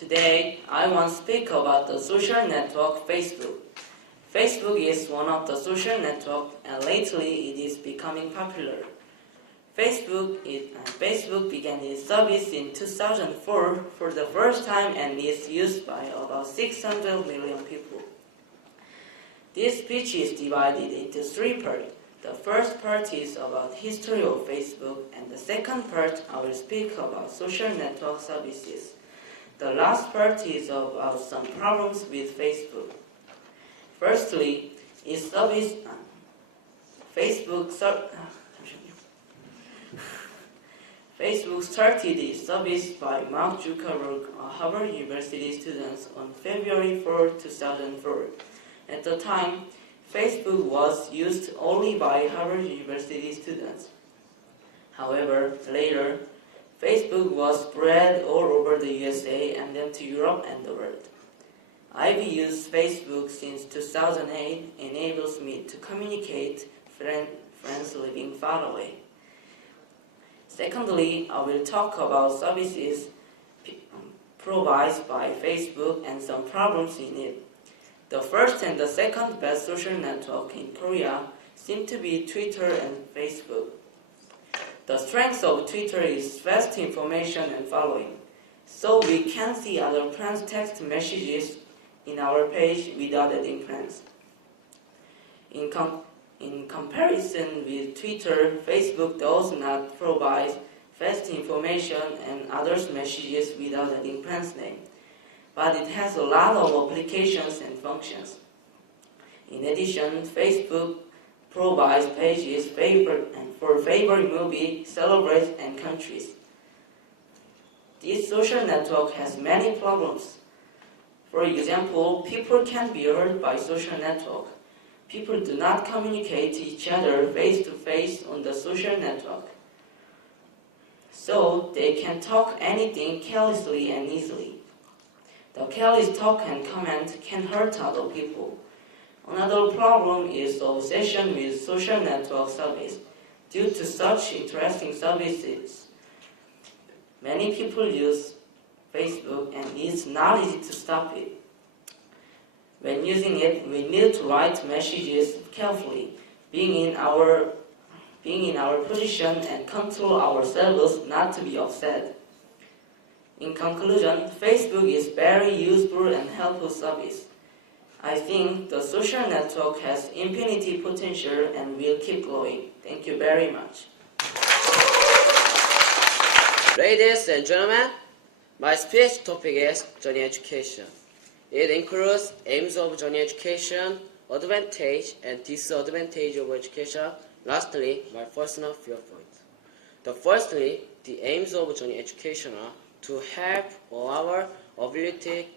Today, I want to speak about the social network Facebook. Facebook is one of the social networks and lately it is becoming popular. Facebook began its service in 2004 for the first time and is used by about 600 million people. This speech is divided into three parts. The first part is about history of Facebook and the second part I will speak about social network services. The last part is about some problems with Facebook. Firstly, its service Facebook started its service by Mark Zuckerberg, a Harvard University student, on February 4, 2004. At the time, Facebook was used only by Harvard University students. However, later, Facebook was spread all over the USA and then to Europe and the world. I've used Facebook since 2008 and enables me to communicate with friends living far away. Secondly, I will talk about services provided by Facebook and some problems in it. The first and the second best social network in Korea seem to be Twitter and Facebook. The strength of Twitter is fast information and following, so we can see other friends' text messages in our page without adding friends. In comparison with Twitter, Facebook does not provide fast information and others' messages without adding friends' name, but it has a lot of applications and functions. In addition, Facebook provides pages for favorite movie, celebrities, and countries. This social network has many problems. For example, people can be hurt by social network. People do not communicate to each other face-to-face on the social network. So they can talk anything carelessly and easily. The careless talk and comment can hurt other people. Another problem is the obsession with social network service. Due to such interesting services, many people use Facebook and it's not easy to stop it. When using it, we need to write messages carefully, being in our position and control ourselves not to be upset. In conclusion, Facebook is very useful and helpful service. I think the social network has infinity potential and will keep growing. Thank you very much. Ladies and gentlemen, my speech topic is Journey Education. It includes aims of Journey Education, advantage and disadvantage of education. Lastly, my personal viewpoint. Firstly, the aims of Journey Education are to help our ability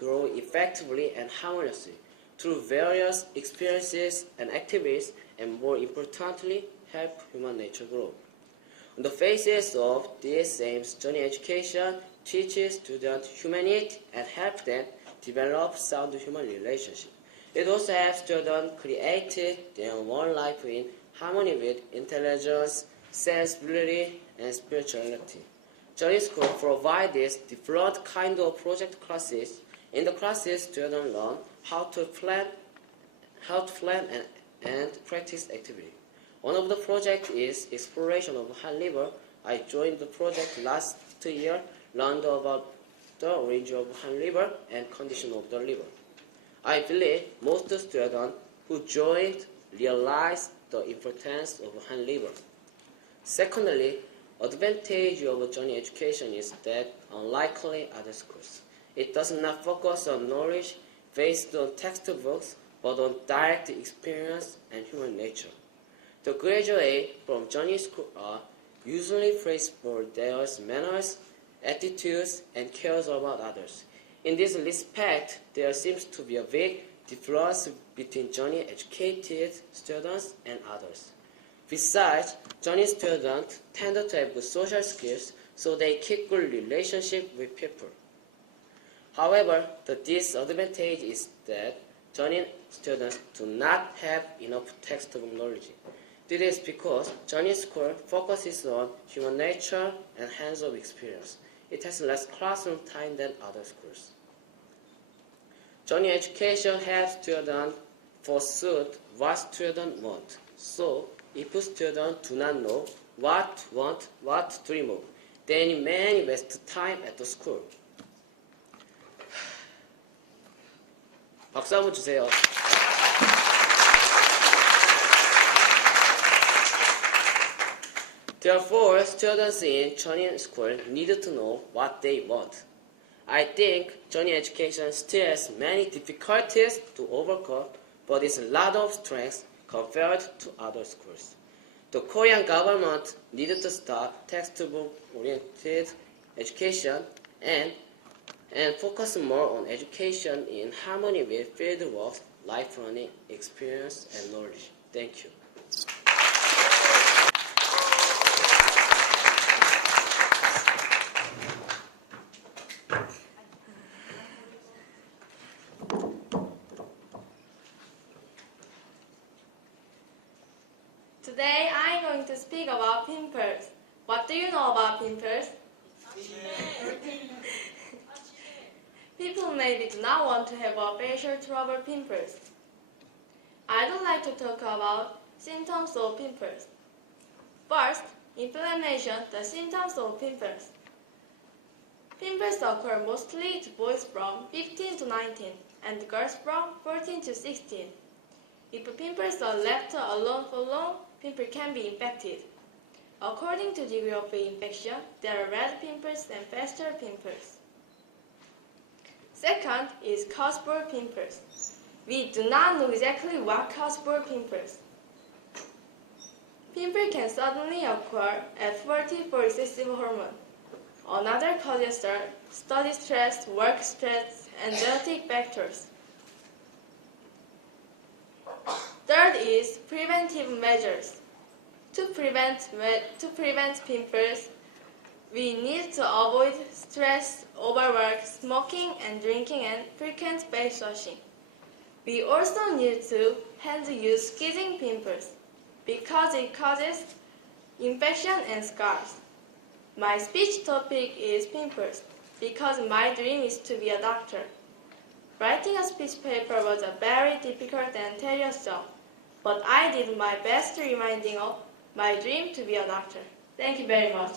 grow effectively and harmoniously through various experiences and activities, and more importantly, help human nature grow. On the basis of these aims, Journey Education teaches students humanity and helps them develop sound human relationships. It also helps students create their own life in harmony with intelligence, sensibility, and spirituality. Journey School provides different kinds of project classes. In the classes, students learn how to plan and practice activity. One of the projects is exploration of Han River. I joined the project last year, learned about the origin of Han River and condition of the river. I believe most students who joined realize the importance of Han River. Secondly, advantage of Journey Education is that, unlike other schools, it does not focus on knowledge based on textbooks, but on direct experience and human nature. The graduates from Journey School are usually praised for their manners, attitudes, and cares about others. In this respect, there seems to be a big difference between Journey educated students and others. Besides, Journey students tend to have good social skills, so they keep good relationship with people. However, the disadvantage is that Journey students do not have enough textbook knowledge. This is because Journey School focuses on human nature and hands-on experience. it has less classroom time than other schools. Journey education helps students pursue what students want. So, if students do not know what to want, what to dream of, they may waste time at the school. 박수 한번 주세요. Therefore, students in Cheonyin School need to know what they want. I think Cheonyin education still has many difficulties to overcome, but it's a lot of strengths compared to other schools. The Korean government needed to stop textbook-oriented education and focus more on education in harmony with field work, life learning, experience, and knowledge. Thank you. Today I'm going to speak about pimples. What do you know about pimples? People maybe do not want to have a facial trouble pimples. I would like to talk about symptoms of pimples. First, inflammation, the symptoms of pimples. Pimples occur mostly to boys from 15 to 19 and girls from 14 to 16. If pimples are left alone for long, pimple can be infected. According to degree of infection, there are red pimples and fester pimples. Second is cause-for pimples. We do not know exactly what cause-for pimples. Pimple can suddenly occur at puberty for excessive hormone. Another causes are study stress, work stress, and genetic factors. Third is preventive measures. To prevent pimples, we need to avoid stress, overwork, smoking and drinking, and frequent face washing. We also need to use squeezing pimples because it causes infection and scars. My speech topic is pimples because my dream is to be a doctor. Writing a speech paper was a very difficult and tedious job, but I did my best reminding of my dream to be a doctor. Thank you very much.